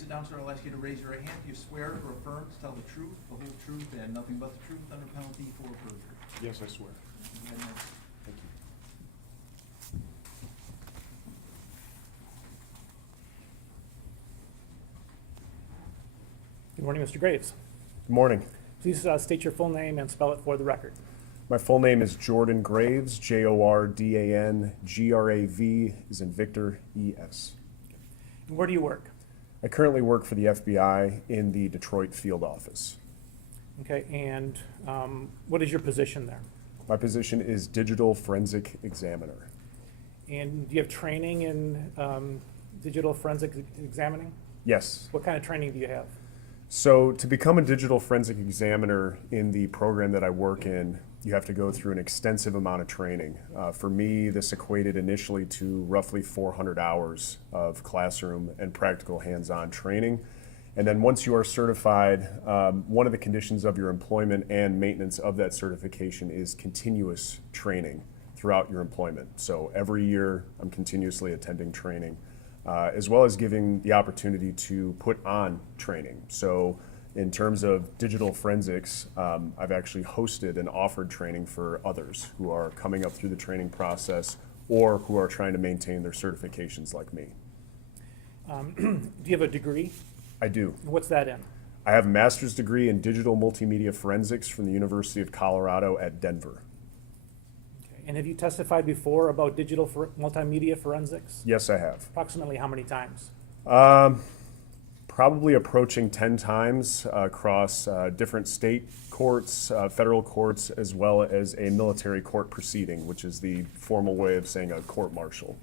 sit down, sir, I'll ask you to raise your right hand. Do you swear or affirm to tell the truth, the whole truth, and nothing but the truth under penalty for perjury? Yes, I swear. Go ahead, Mayor. Thank you. Good morning, Mr. Graves. Good morning. Please state your full name and spell it for the record. My full name is Jordan Graves, Jordan, Grav is in Victor, ES. And where do you work? I currently work for the FBI in the Detroit field office. Okay, and what is your position there? My position is digital forensic examiner. And do you have training in digital forensic examining? Yes. What kind of training do you have? So to become a digital forensic examiner in the program that I work in, you have to go through an extensive amount of training. For me, this equated initially to roughly 400 hours of classroom and practical hands-on training. And then once you are certified, one of the conditions of your employment and maintenance of that certification is continuous training throughout your employment. So every year I'm continuously attending training, as well as giving the opportunity to put on training. So in terms of digital forensics, I've actually hosted and offered training for others who are coming up through the training process or who are trying to maintain their certifications like me. Do you have a degree? I do. What's that in? I have a master's degree in digital multimedia forensics from the University of Colorado at Denver. Okay. And have you testified before about digital multimedia forensics? Yes, I have. Approximately how many times? Probably approaching 10 times across different state courts, federal courts, as well as a military court proceeding, which is the formal way of saying a court-martial.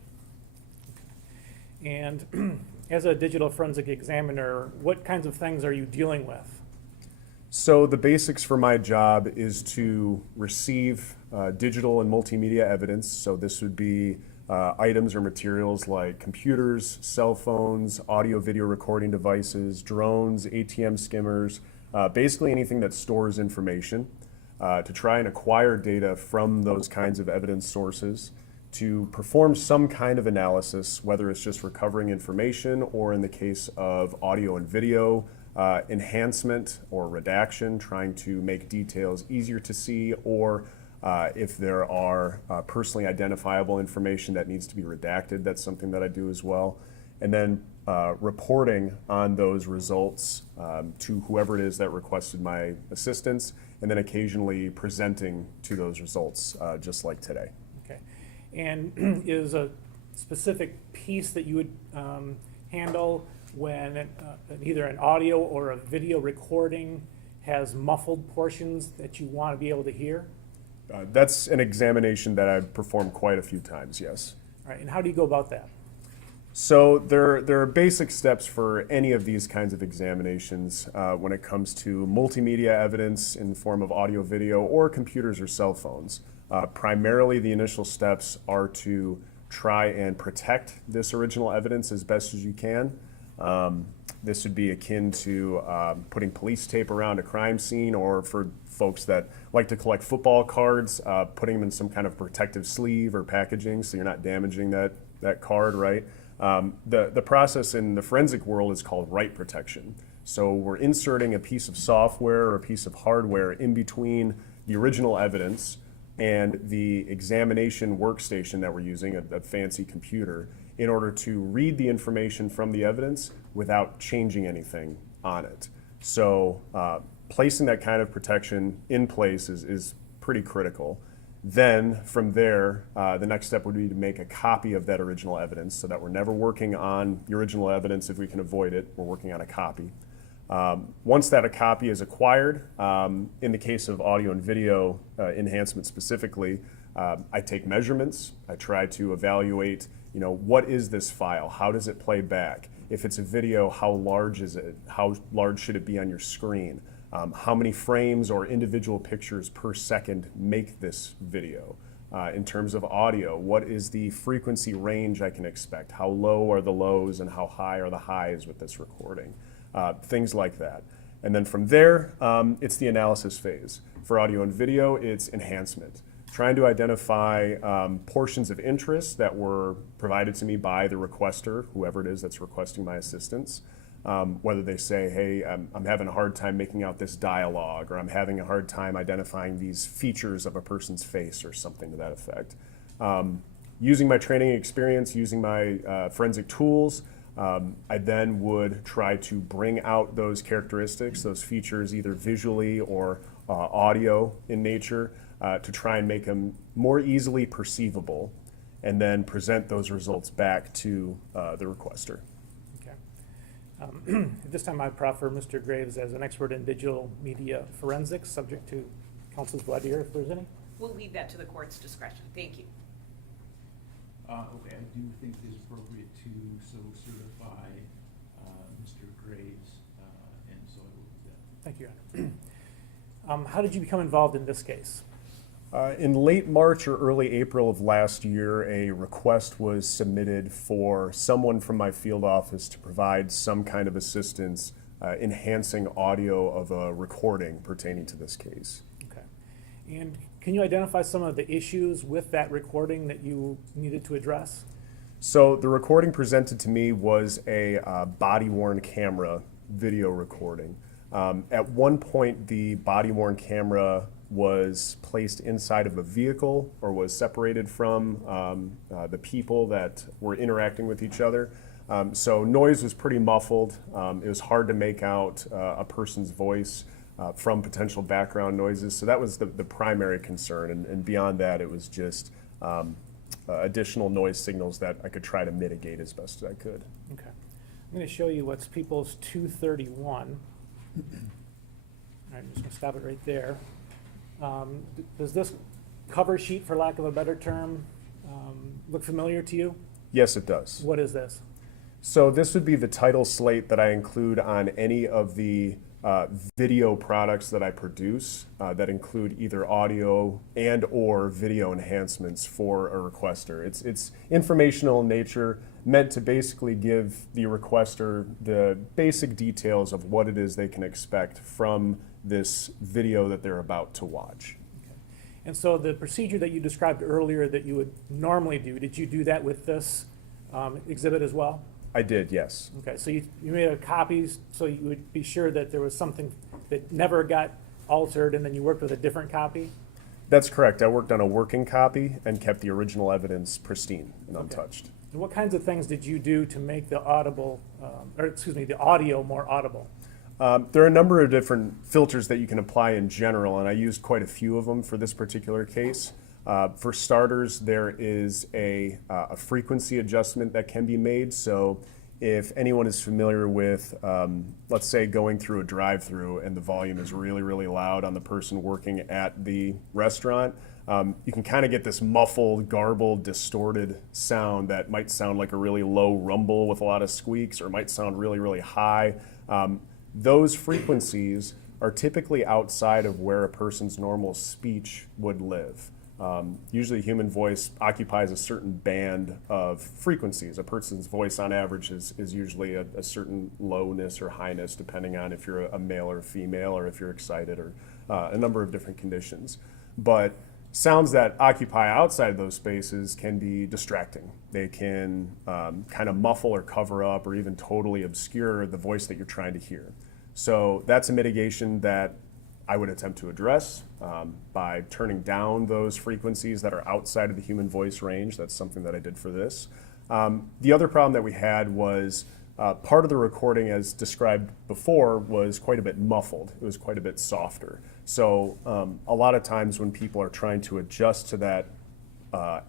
And as a digital forensic examiner, what kinds of things are you dealing with? So the basics for my job is to receive digital and multimedia evidence. So this would be items or materials like computers, cell phones, audio video recording devices, drones, ATM skimmers, basically anything that stores information, to try and acquire data from those kinds of evidence sources, to perform some kind of analysis, whether it's just recovering information or in the case of audio and video, enhancement or redaction, trying to make details easier to see, or if there are personally identifiable information that needs to be redacted, that's something that I do as well. And then reporting on those results to whoever it is that requested my assistance, and then occasionally presenting to those results, just like today. Okay. And is a specific piece that you would handle when either an audio or a video recording has muffled portions that you want to be able to hear? That's an examination that I've performed quite a few times, yes. All right, and how do you go about that? So there are basic steps for any of these kinds of examinations when it comes to multimedia evidence in the form of audio, video, or computers or cell phones. Primarily, the initial steps are to try and protect this original evidence as best as you can. This would be akin to putting police tape around a crime scene, or for folks that like to collect football cards, putting them in some kind of protective sleeve or packaging so you're not damaging that card, right? The process in the forensic world is called write protection. So we're inserting a piece of software or a piece of hardware in between the original evidence and the examination workstation that we're using, a fancy computer, in order to read the information from the evidence without changing anything on it. So placing that kind of protection in place is pretty critical. Then from there, the next step would be to make a copy of that original evidence, so that we're never working on the original evidence if we can avoid it. We're working on a copy. Once that a copy is acquired, in the case of audio and video enhancement specifically, I take measurements. I try to evaluate, what is this file? How does it play back? If it's a video, how large is it? How large should it be on your screen? How many frames or individual pictures per second make this video? In terms of audio, what is the frequency range I can expect? How low are the lows and how high are the highs with this recording? Things like that. And then from there, it's the analysis phase. For audio and video, it's enhancement. Trying to identify portions of interest that were provided to me by the requester, whoever it is that's requesting my assistance. Whether they say, hey, I'm having a hard time making out this dialogue, or I'm having a hard time identifying these features of a person's face, or something to that effect. Using my training experience, using my forensic tools, I then would try to bring out those characteristics, those features, either visually or audio in nature, to try and make them more easily perceivable, and then present those results back to the requester. At this time, I proffer Mr. Graves as an expert in digital media forensics, subject to counsel's voir dire if there's any. We'll leave that to the court's discretion. Thank you. Okay, I do think it is appropriate to so certify Mr. Graves, and so I will do that. Thank you, Your Honor. How did you become involved in this case? In late March or early April of last year, a request was submitted for someone from my field office to provide some kind of assistance enhancing audio of a recording pertaining to this case. Okay. And can you identify some of the issues with that recording that you needed to address? So the recording presented to me was a body-worn camera video recording. At one point, the body-worn camera was placed inside of a vehicle, or was separated from the people that were interacting with each other. So noise was pretty muffled. It was hard to make out a person's voice from potential background noises. So that was the primary concern. And beyond that, it was just additional noise signals that I could try to mitigate as best as I could. Okay. I'm going to show you what's People's 231. All right, I'm just going to stop it right there. Does this cover sheet, for lack of a better term, look familiar to you? Yes, it does. What is this? So this would be the title slate that I include on any of the video products that I produce that include either audio and or video enhancements for a requester. It's informational in nature, meant to basically give the requester the basic details of what it is they can expect from this video that they're about to watch. Okay. And so the procedure that you described earlier that you would normally do, did you do that with this exhibit as well? I did, yes. Okay, so you made a copy so you would be sure that there was something that never got altered, and then you worked with a different copy? That's correct. I worked on a working copy and kept the original evidence pristine and untouched. And what kinds of things did you do to make the the audio more audible? There are a number of different filters that you can apply in general, and I used quite a few of them for this particular case. For starters, there is a frequency adjustment that can be made. So if anyone is familiar with, let's say, going through a drive-through and the volume is really, really loud on the person working at the restaurant, you can kind of get this muffled, garbled, distorted sound that might sound like a really low rumble with a lot of squeaks, or might sound really, really high. Those frequencies are typically outside of where a person's normal speech would live. Usually human voice occupies a certain band of frequencies. A person's voice on average is usually a certain lowness or highness, depending on if you're a male or a female, or if you're excited, or a number of different conditions. But sounds that occupy outside those spaces can be distracting. They can kind of muffle or cover up or even totally obscure the voice that you're trying to hear. So that's a mitigation that I would attempt to address by turning down those frequencies that are outside of the human voice range. That's something that I did for this. The other problem that we had was part of the recording, as described before, was quite a bit muffled. It was quite a bit softer. So a lot of times when people are trying to adjust to that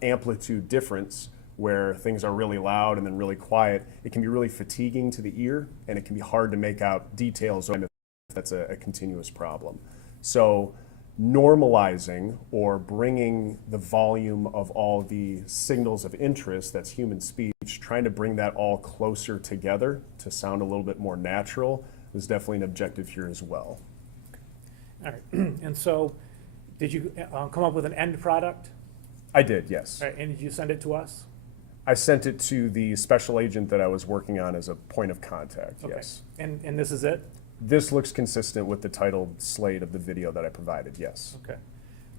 amplitude difference, where things are really loud and then really quiet, it can be really fatiguing to the ear, and it can be hard to make out details if that's a continuous problem. So normalizing, or bringing the volume of all the signals of interest, that's human speech, trying to bring that all closer together to sound a little bit more natural, is definitely an objective here as well. All right, and so did you come up with an end product? I did, yes. All right, and did you send it to us? I sent it to the special agent that I was working on as a point of contact, Okay. yes. And this is it? This looks consistent with the titled slate of the video that I provided, yes. Okay.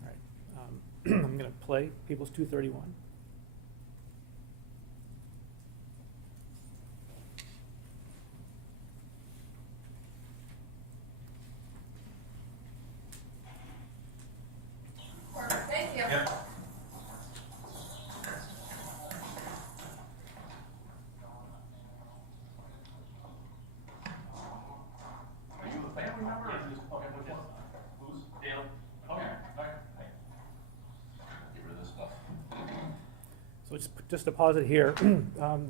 All right. I'm going to play People's 231. Are you a family member or just, okay, which one? Who's? Dale. Okay, okay. Get rid of this stuff. So just to pause it here,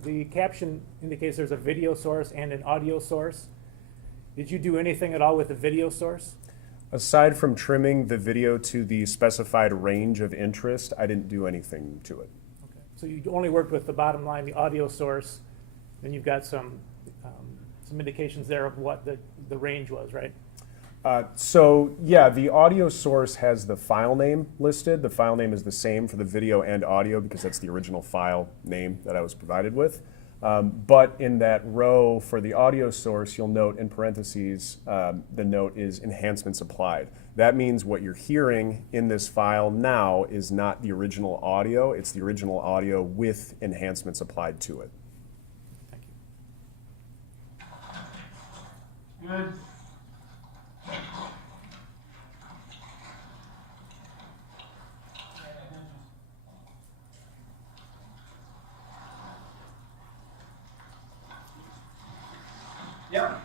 the caption indicates there's a video source and an audio source. Did you do anything at all with the video source? Aside from trimming the video to the specified range of interest, I didn't do anything to it. Okay. So you only worked with the bottom line, the audio source, then you've got some indications there of what the range was, right? So yeah, the audio source has the file name listed. The file name is the same for the video and audio because that's the original file name that I was provided with. But in that row for the audio source, you'll note in parentheses, the note is enhancements applied. That means what you're hearing in this file now is not the original audio, it's the original audio with enhancements applied to it. Thank you. Good. Yep.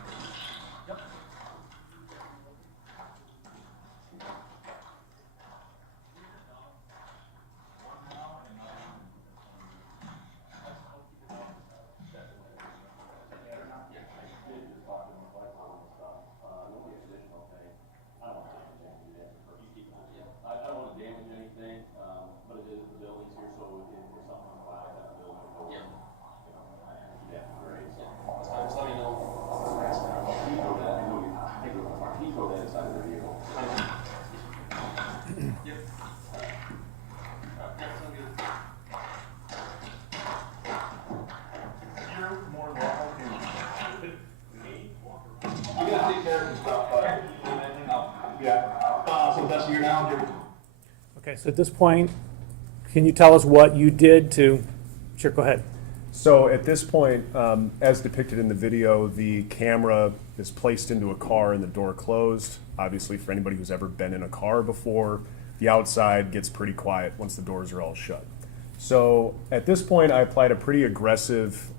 Yep. I don't want to damage anything, but it is the buildings here, so if something on fire, that building will go. Yeah. Yeah, great. That's fine, just let me know. He throw that inside of the vehicle. Yep. You're more than welcome. I'm gonna take care of some stuff, but, yeah, so that's your now, Jim. Okay, so at this point, can you tell us what you did to, sure, go ahead. So at this point, as depicted in the video, the camera is placed into a car and the door closed. Obviously, for anybody who's ever been in a car before, the outside gets pretty quiet once the doors are all shut. So at this point, I applied a pretty aggressive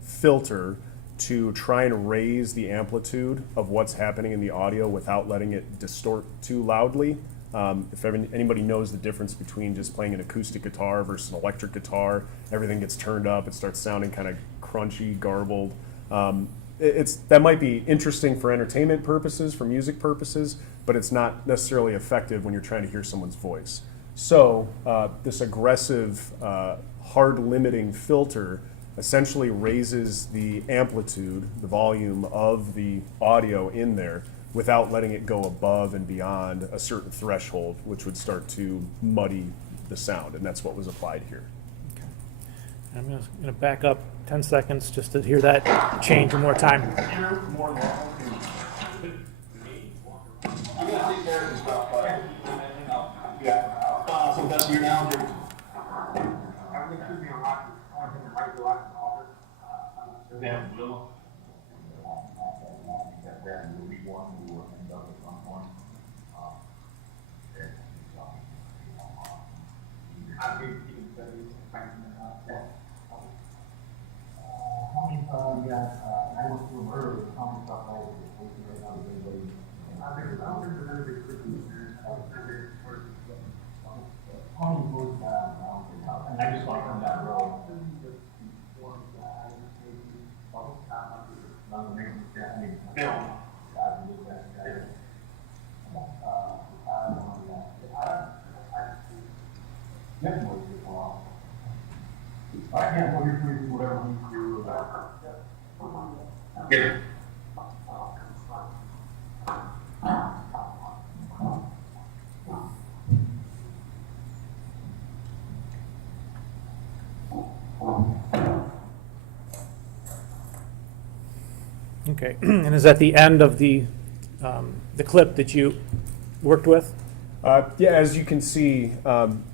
filter to try and raise the amplitude of what's happening in the audio without letting it distort too loudly. If anybody knows the difference between just playing an acoustic guitar versus an electric guitar, everything gets turned up, it starts sounding kind of crunchy, garbled. That might be interesting for entertainment purposes, for music purposes, but it's not necessarily effective when you're trying to hear someone's voice. So this aggressive, hard limiting filter essentially raises the amplitude, the volume of the audio in there without letting it go above and beyond a certain threshold, which would start to muddy the sound, and that's what was applied here. Okay. I'm going to back up 10 seconds just to hear that change one more time. You're more than welcome. I'm gonna take care of some stuff, but, yeah, so that's your now, Jim. Everything should be a lot, right to left office. Yeah, Will. That will be one who will end up at some point. I think you can say, I went through earlier, how many stuff I was working right now, everybody. I think there's another big quickly, how many moves and I just walked on that road. Bill. I can't hold your food, whatever we do. Yeah. Okay, and is that the end of the clip that you worked with? Yeah, as you can see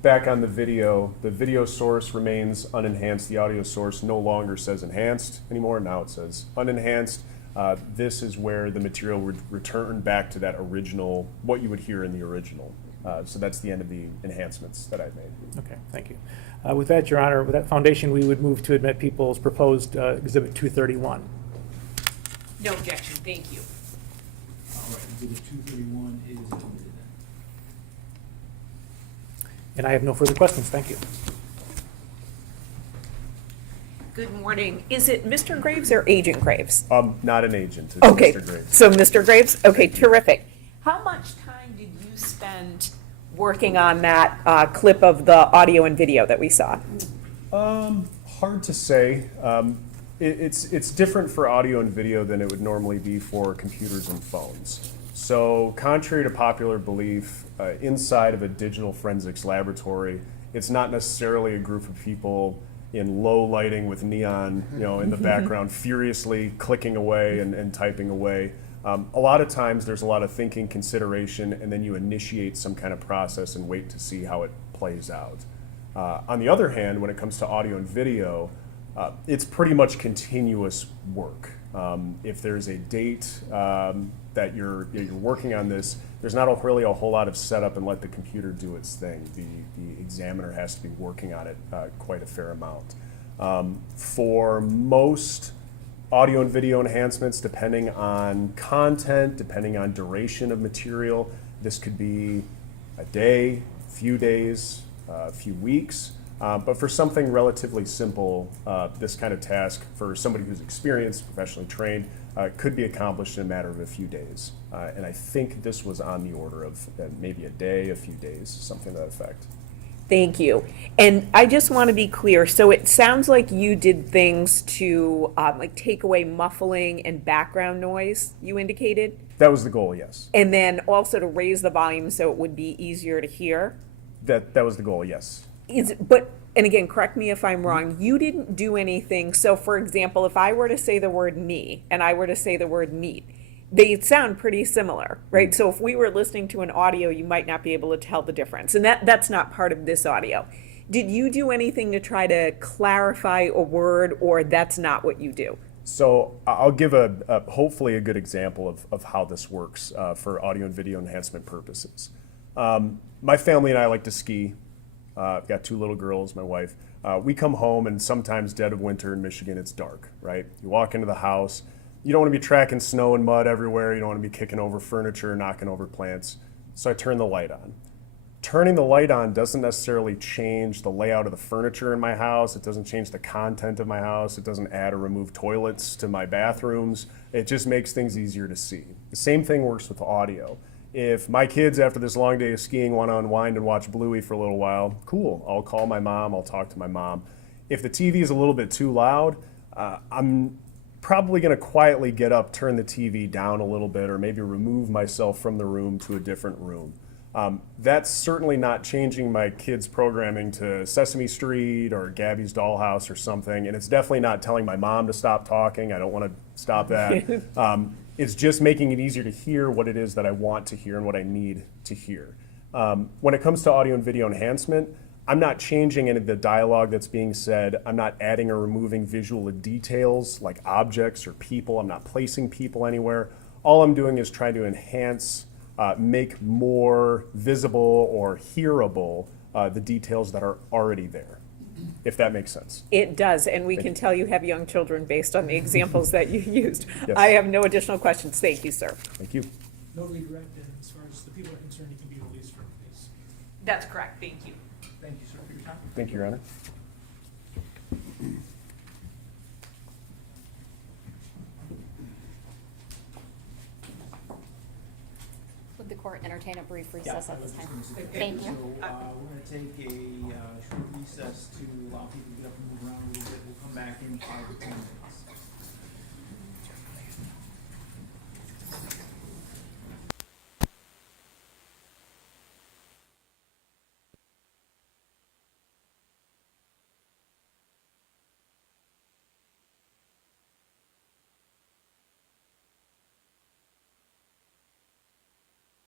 back on the video source remains unenhanced. The audio source no longer says enhanced anymore. Now it says unenhanced. This is where the material would return back to that original, what you would hear in the original. So that's the end of the enhancements that I've made. Okay, thank you. With that, Your Honor, with that foundation, we would move to admit people's proposed Exhibit 231. No objection, thank you. All right, Exhibit 231 is admitted then. And I have no further questions, thank you. Good morning. Is it Mr. Graves or Agent Graves? Not an agent, it's Okay, Mr. Graves. so Mr. Graves, okay, terrific. How much time did you spend working on that clip of the audio and video that we saw? Hard to say. It's different for audio and video than it would normally be for computers and phones. So contrary to popular belief, inside of a digital forensics laboratory, it's not necessarily a group of people in low lighting with neon, in the background, furiously clicking away and typing away. A lot of times there's a lot of thinking, consideration, and then you initiate some kind of process and wait to see how it plays out. On the other hand, when it comes to audio and video, it's pretty much continuous work. If there's a date that you're working on this, there's not really a whole lot of setup and let the computer do its thing. The examiner has to be working on it quite a fair amount. For most audio and video enhancements, depending on content, depending on duration of material, this could be a day, a few days, a few weeks. But for something relatively simple, this kind of task for somebody who's experienced, professionally trained, could be accomplished in a matter of a few days. And I think this was on the order of maybe a day, a few days, something to that effect. Thank you. And I just want to be clear, so it sounds like you did things to like take away muffling and background noise, you indicated? That was the goal, yes. And then also to raise the volume so it would be easier to hear? That was the goal, yes. And again, correct me if I'm wrong, you didn't do anything. So for example, if I were to say the word knee and I were to say the word neat, they sound pretty similar, right? So if we were listening to an audio, you might not be able to tell the difference. And that's not part of this audio. Did you do anything to try to clarify a word, or that's not what you do? So I'll give hopefully a good example of how this works for audio and video enhancement purposes. My family and I like to ski. I've got 2 little girls, my wife. We come home, and sometimes dead of winter in Michigan, it's dark, right? You walk into the house. You don't want to be tracking snow and mud everywhere. You don't want to be kicking over furniture, knocking over plants. So I turn the light on. Turning the light on doesn't necessarily change the layout of the furniture in my house. It doesn't change the content of my house. It doesn't add or remove toilets to my bathrooms. It just makes things easier to see. The same thing works with audio. If my kids, after this long day of skiing, want to unwind and watch Bluey for a little while, cool. I'll call my mom. I'll talk to my mom. If the TV is a little bit too loud, I'm probably going to quietly get up, turn the TV down a little bit, or maybe remove myself from the room to a different room. That's certainly not changing my kids' programming to Sesame Street or Gabby's Dollhouse or something, and it's definitely not telling my mom to stop talking. I don't want to stop that. It's just making it easier to hear what it is that I want to hear and what I need to hear. When it comes to audio and video enhancement, I'm not changing any of the dialogue that's being said. I'm not adding or removing visual details like objects or people. I'm not placing people anywhere. All I'm doing is trying to enhance, make more visible or hearable the details that are already there, if that makes sense. It does, and we can tell you have young children based on the examples that you used. Yes. I have no additional questions. Thank you, sir. Thank you. No redirect, and as far as the people are concerned, you can be released from this. That's correct. Thank you. Thank you, sir, for your time. Thank you, Your Honor. Would the court entertain a brief recess at this time? Okay, Thank you. So, we're gonna take a short recess to allow people to get up and move around a little bit. We'll come back in 5 to 10 minutes.